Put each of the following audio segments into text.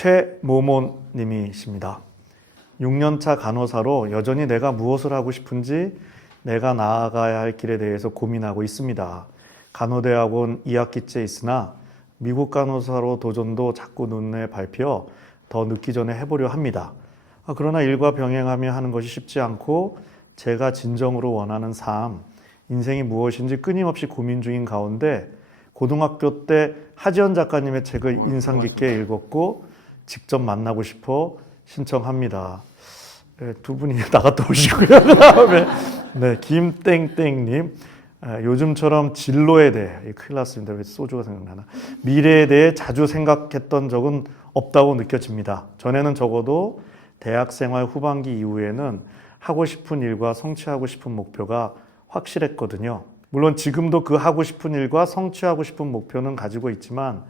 최모모님이십니다. 6년차 간호사로 여전히 내가 무엇을 하고 싶은지 내가 나아가야 할 길에 대해서 고민하고 있습니다. 간호대학원 2학기째 있으나 미국 간호사로 도전도 자꾸 눈에 밟혀 더 늦기 전에 해보려 합니다. 그러나 일과 병행하며 하는 것이 쉽지 않고 제가 진정으로 원하는 삶, 인생이 무엇인지 끊임없이 고민 중인 가운데 고등학교 때 하지연 작가님의 책을 인상 깊게 읽었고 직접 만나고 싶어 신청합니다. 네, 두 분이 나갔다 오시고요. 그 다음에 네, 김땡땡님, 요즘처럼 진로에 대해, 큰일 났습니다. 왜 소주가 생각나나? 미래에 대해 자주 생각했던 적은 없다고 느껴집니다. 전에는 적어도 대학생활 후반기 이후에는 하고 싶은 일과 성취하고 싶은 목표가 확실했거든요. 물론 지금도 그 하고 싶은 일과 성취하고 싶은 목표는 가지고 있지만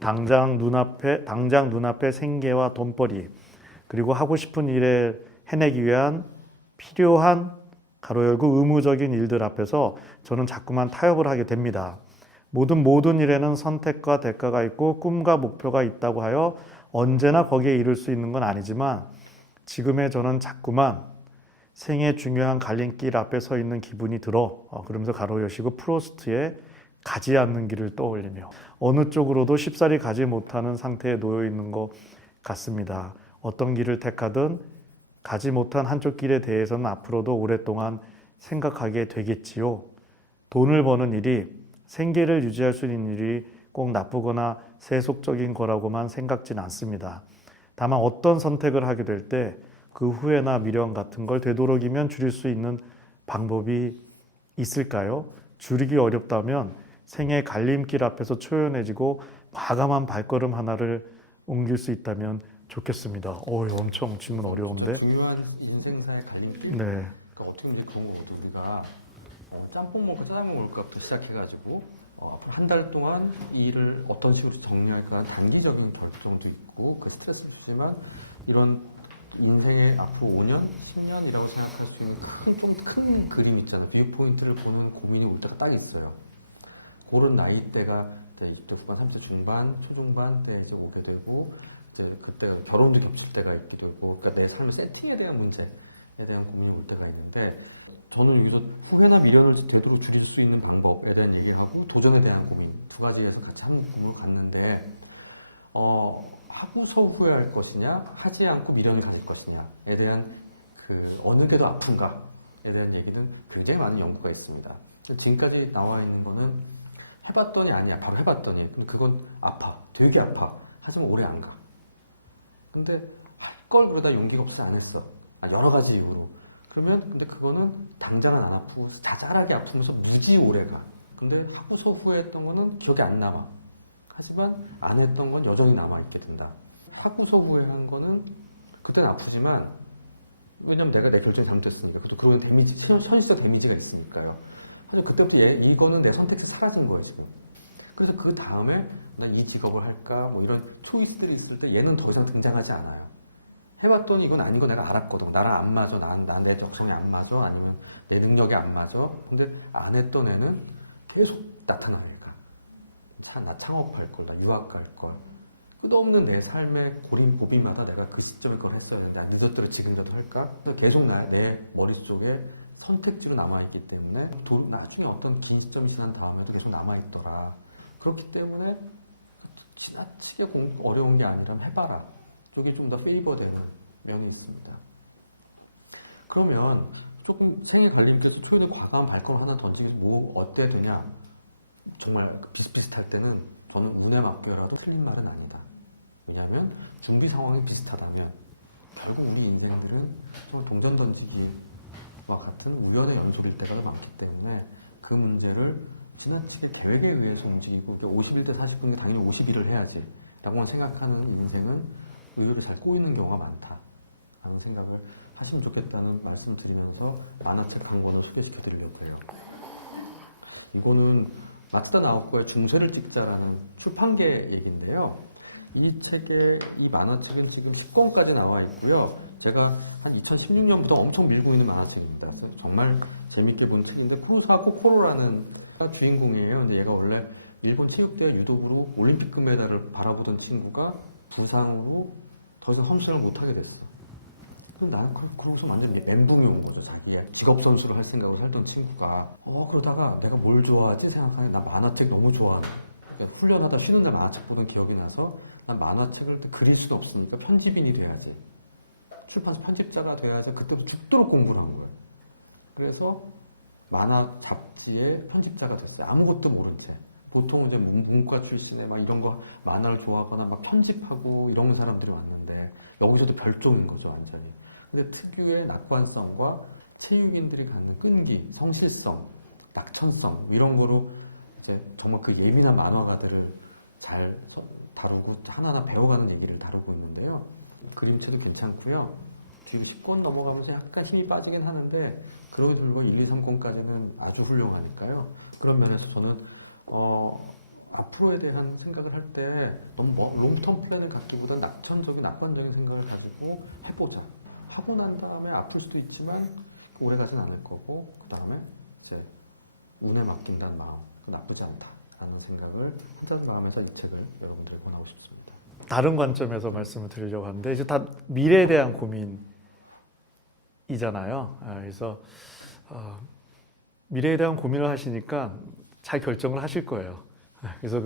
당장 눈앞에 생계와 돈벌이 그리고 하고 싶은 일을 해내기 위한 필요한 가로 열고 의무적인 일들 앞에서 저는 자꾸만 타협을 하게 됩니다. 모든 일에는 선택과 대가가 있고 꿈과 목표가 있다고 하여 언제나 거기에 이를 수 있는 건 아니지만 지금의 저는 자꾸만 생애 중요한 갈림길 앞에 서 있는 기분이 들어 그러면서 가로 여시고 프로스트의 가지 않는 길을 떠올리며 어느 쪽으로도 쉽사리 가지 못하는 상태에 놓여 있는 것 같습니다. 어떤 길을 택하든 가지 못한 한쪽 길에 대해서는 앞으로도 오랫동안 생각하게 되겠지요. 돈을 버는 일이 생계를 유지할 수 있는 일이 꼭 나쁘거나 세속적인 거라고만 생각진 않습니다. 다만 어떤 선택을 하게 될 때 그 후회나 미련 같은 걸 되도록이면 줄일 수 있는 방법이 있을까요? 줄이기 어렵다면 생의 갈림길 앞에서 초연해지고 과감한 발걸음 하나를 옮길 수 있다면 좋겠습니다. 엄청 질문 어려운데. 중요한 인생사의 갈림길. 네. 그러니까 어떻게 보면 좋은 거거든요. 우리가 짬뽕 먹고 짜장면 먹을까부터 시작해가지고 한 달 동안 이 일을 어떤 식으로 정리할까 단기적인 결정도 있고 그 스트레스 주지만 이런 인생의 앞으로 5년, 10년이라고 생각할 수 있는 좀 큰 그림 있잖아요. 뷰 포인트를 보는 고민이 올 때가 딱 있어요. 그런 나이대가 20대 후반, 30대 중반, 초중반 때 이제 오게 되고 이제 그때 결혼도 겹칠 때가 있기도 하고 그러니까 내 삶의 세팅에 대한 문제에 대한 고민이 올 때가 있는데 저는 이런 후회나 미련을 제대로 줄일 수 있는 방법에 대한 얘기를 하고 도전에 대한 고민 두 가지에서 같이 한 부분을 갔는데 하고서 후회할 것이냐 하지 않고 미련을 가질 것이냐에 대한 그 어느 게 더 아픈가에 대한 얘기는 굉장히 많은 연구가 있습니다. 지금까지 나와 있는 거는 해봤더니 아니야 바로 해봤더니 그건 아파 되게 아파 하지만 오래 안 가. 근데 할 걸 그러다 용기가 없어서 안 했어. 여러 가지 이유로. 그러면 근데 그거는 당장은 안 아프고 자잘하게 아프면서 무지 오래 가. 근데 하고서 후회했던 거는 기억이 안 남아. 하지만 안 했던 건 여전히 남아있게 된다. 하고서 후회한 거는 그때는 아프지만 왜냐면 내가 내 결정이 잘못했으니까 그런 데미지, 현실적 데미지가 있으니까요. 하지만 그때부터 이거는 내 선택이 사라진 거예요 지금. 그래서 그 다음에 난 이 직업을 할까 뭐 이런 초이스들이 있을 때 얘는 더 이상 등장하지 않아요. 해봤더니 이건 아닌 거 내가 알았거든. 나랑 안 맞아. 내 적성에 안 맞아. 아니면 내 능력이 안 맞아. 근데 안 했던 애는 계속 나타나는 애가. 나 창업할 걸, 나 유학 갈 걸. 끝없는 내 삶의 고민마다 내가 그 시점을 그걸 했어야 돼. 늦었더라 지금이라도 할까? 계속 내 머릿속에 선택지로 남아있기 때문에 나중에 어떤 긴 시점이 지난 다음에도 계속 남아있더라. 그렇기 때문에 지나치게 어려운 게 아니라 해봐라. 쪽이 좀 더 페이버되는 면이 있습니다. 그러면 조금 생애 갈림길 수준의 과감한 발걸음 하나 던지기 뭐 어때야 되냐? 정말 비슷비슷할 때는 저는 운에 맡겨라도 틀린 말은 아니다. 왜냐하면 준비 상황이 비슷하다면 결국 우리 인생들은 좀 동전 던지기와 같은 우연의 연속일 때가 많기 때문에 그 문제를 지나치게 계획에 의해서 움직이고 51대 40분에 당연히 51을 해야지 라고만 생각하는 인생은 의욕이 잘 꼬이는 경우가 많다 라는 생각을 하시면 좋겠다는 말씀을 드리면서 만화책 한 권을 소개시켜 드리려고 해요. 이거는 마츠다 나오코의 중세를 찍자라는 출판계 얘기인데요. 이 책의 이 만화책은 지금 10권까지 나와 있고요. 제가 한 2016년부터 엄청 밀고 있는 만화책입니다. 그래서 정말 재밌게 본 책인데 쿠로사와 코코로라는 주인공이에요. 근데 얘가 원래 일본 체육대회 유도부로 올림픽 금메달을 바라보던 친구가 부상으로 더 이상 험승을 못하게 됐어. 근데 나는 그러고서 완전 이제 멘붕이 온 거죠. 자기가 직업 선수를 할 생각으로 살던 친구가 그러다가 내가 뭘 좋아하지 생각하니 나 만화책 너무 좋아하는. 그러니까 훈련하다 쉬는데 만화책 보는 기억이 나서 난 만화책을 그릴 수는 없으니까 편집인이 돼야지. 출판사 편집자가 돼야지. 그때부터 죽도록 공부를 한 거예요. 그래서 만화 잡지의 편집자가 됐어요. 아무것도 모른 채. 보통 이제 문과 출신의 막 이런 거 만화를 좋아하거나 막 편집하고 이런 사람들이 왔는데 여기서도 별종인 거죠, 완전히. 근데 특유의 낙관성과 체육인들이 갖는 끈기, 성실성, 낙천성 이런 거로 이제 정말 그 예민한 만화가들을 잘 다루고 하나하나 배워가는 얘기를 다루고 있는데요. 그림체도 괜찮고요. 뒤로 10권 넘어가면서 약간 힘이 빠지긴 하는데 그럼에도 불구하고 1, 2, 3권까지는 아주 훌륭하니까요. 그런 면에서 저는 앞으로에 대한 생각을 할 때 너무 롱텀 플랜을 갖기보다 낙천적인 낙관적인 생각을 가지고 해보자. 하고 난 다음에 아플 수도 있지만 오래 가진 않을 거고 그 다음에 이제 운에 맡긴다는 마음 나쁘지 않다라는 생각을 혼자 마음에서 이 책을 여러분들에게 권하고 싶습니다. 다른 관점에서 말씀을 드리려고 하는데 이제 다 미래에 대한 고민이잖아요. 그래서 미래에 대한 고민을 하시니까 잘 결정을 하실 거예요. 그래서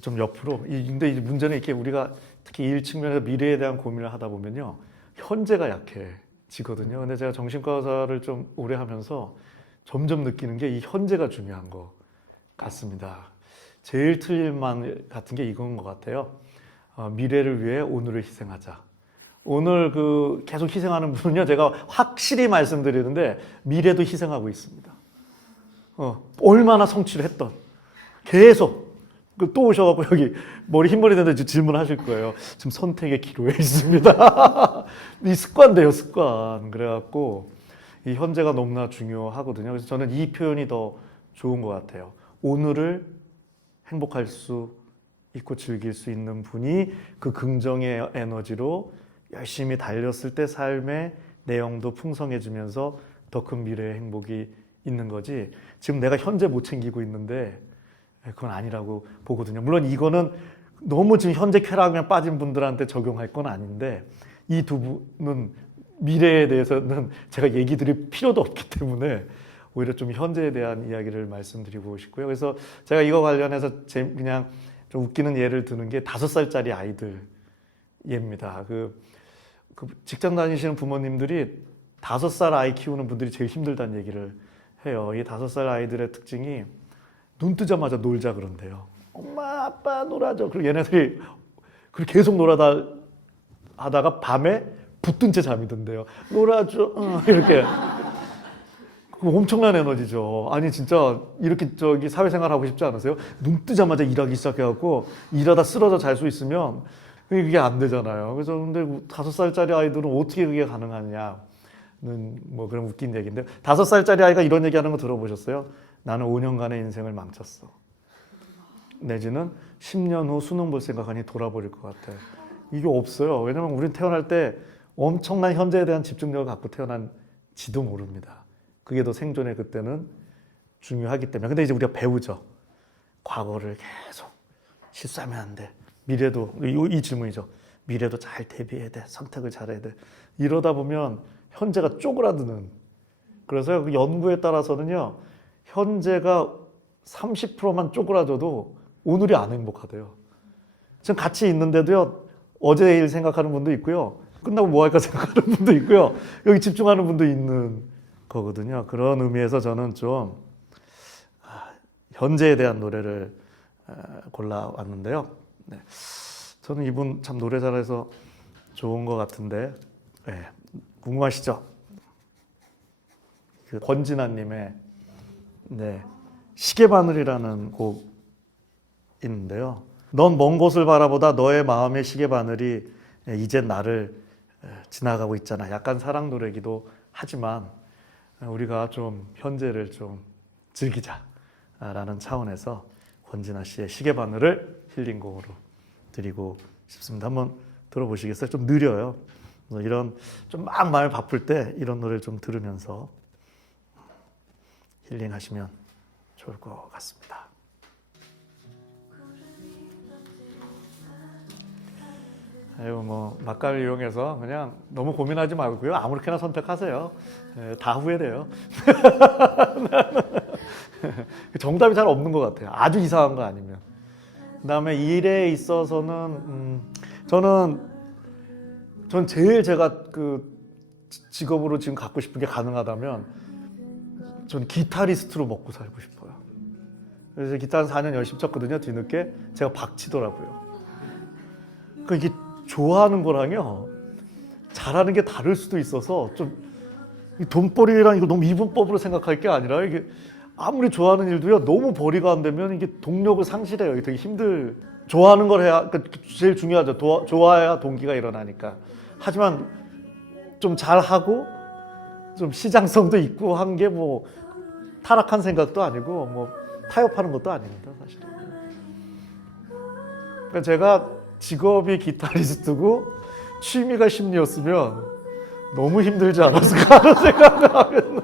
좀 옆으로 근데 이 문제는 이렇게 우리가 특히 일 측면에서 미래에 대한 고민을 하다 보면요 현재가 약해지거든요. 근데 제가 정신과 의사를 좀 오래 하면서 점점 느끼는 게 이 현재가 중요한 것 같습니다. 제일 틀린 말 같은 게 이건 것 같아요. 미래를 위해 오늘을 희생하자. 오늘 계속 희생하는 분은요, 제가 확실히 말씀드리는데 미래도 희생하고 있습니다. 얼마나 성취를 했던 계속 또 오셔갖고 여기 흰머리 되는데 질문하실 거예요. 지금 선택의 기로에 있습니다. 이 습관돼요, 습관. 그래갖고 이 현재가 너무나 중요하거든요. 그래서 저는 이 표현이 더 좋은 것 같아요. 오늘을 행복할 수 있고 즐길 수 있는 분이 그 긍정의 에너지로 열심히 달렸을 때 삶의 내용도 풍성해지면서 더 큰 미래의 행복이 있는 거지. 지금 내가 현재 못 챙기고 있는데 그건 아니라고 보거든요. 물론 이거는 너무 지금 현재 쾌락에 빠진 분들한테 적용할 건 아닌데 이 두 분은 미래에 대해서는 제가 얘기 드릴 필요도 없기 때문에 오히려 좀 현재에 대한 이야기를 말씀드리고 싶고요. 그래서 제가 이거 관련해서 그냥 좀 웃기는 예를 드는 게 5살짜리 아이들 예입니다. 직장 다니시는 부모님들이 5살 아이 키우는 분들이 제일 힘들다는 얘기를 해요. 이 5살 아이들의 특징이 눈 뜨자마자 놀자 그런대요. 엄마, 아빠 놀아줘. 그리고 얘네들이 계속 놀아다 하다가 밤에 붙든 채 잠이 든대요. 놀아줘. 이렇게. 엄청난 에너지죠. 아니 진짜 이렇게 사회생활 하고 싶지 않으세요? 눈 뜨자마자 일하기 시작해갖고 일하다 쓰러져 잘 수 있으면 그게 안 되잖아요. 그래서 근데 5살짜리 아이들은 어떻게 그게 가능하냐는 뭐 그런 웃긴 얘기인데 5살짜리 아이가 이런 얘기하는 거 들어보셨어요? 나는 5년간의 인생을 망쳤어. 내지는 10년 후 수능 볼 생각하니 돌아버릴 것 같아. 이게 없어요. 왜냐면 우린 태어날 때 엄청난 현재에 대한 집중력을 갖고 태어난지도 모릅니다. 그게 더 생존의 그때는 중요하기 때문에. 근데 이제 우리가 배우죠. 과거를 계속 실수하면 안 돼. 미래도, 이 질문이죠. 미래도 잘 대비해야 돼. 선택을 잘해야 돼. 이러다 보면 현재가 쪼그라드는. 그래서 그 연구에 따라서는요. 현재가 30%만 쪼그라져도 오늘이 안 행복하대요. 지금 같이 있는데도요. 어제 일 생각하는 분도 있고요. 끝나고 뭐 할까 생각하는 분도 있고요. 여기 집중하는 분도 있는 거거든요. 그런 의미에서 저는 좀 현재에 대한 노래를 골라왔는데요. 네. 저는 이분 참 노래 잘해서 좋은 것 같은데 네. 궁금하시죠? 권진아님의 네. 시계바늘이라는 곡 있는데요. 넌 먼 곳을 바라보다 너의 마음의 시계바늘이 이제 나를 지나가고 있잖아. 약간 사랑 노래기도 하지만 우리가 좀 현재를 좀 즐기자라는 차원에서 권진아 씨의 시계바늘을 힐링곡으로 드리고 싶습니다. 한번 들어보시겠어요? 좀 느려요. 이런 좀 막 마음이 바쁠 때 이런 노래를 좀 들으면서 힐링하시면 좋을 것 같습니다. 아유, 뭐 막간을 이용해서 그냥 너무 고민하지 말고요. 아무렇게나 선택하세요. 다 후회돼요. 정답이 잘 없는 것 같아요. 아주 이상한 거 아니면. 그다음에 일에 있어서는 전 제일 제가 그 직업으로 지금 갖고 싶은 게 가능하다면 전 기타리스트로 먹고 살고 싶어요. 그래서 기타 한 4년 열심히 쳤거든요. 뒤늦게 제가 박치더라고요. 그러니까 이게 좋아하는 거랑요 잘하는 게 다를 수도 있어서 좀 돈벌이랑 이거 너무 이분법으로 생각할 게 아니라 이게 아무리 좋아하는 일도요 너무 벌이가 안 되면 이게 동력을 상실해요. 이게 되게 좋아하는 걸 해야 그러니까 제일 중요하죠. 좋아야 동기가 일어나니까. 하지만 좀 잘하고 좀 시장성도 있고 한 게 뭐 타락한 생각도 아니고 뭐 타협하는 것도 아닙니다, 사실은. 그러니까 제가 직업이 기타리스트고 취미가 심리였으면 너무 힘들지 않았을까 하는 생각을 하면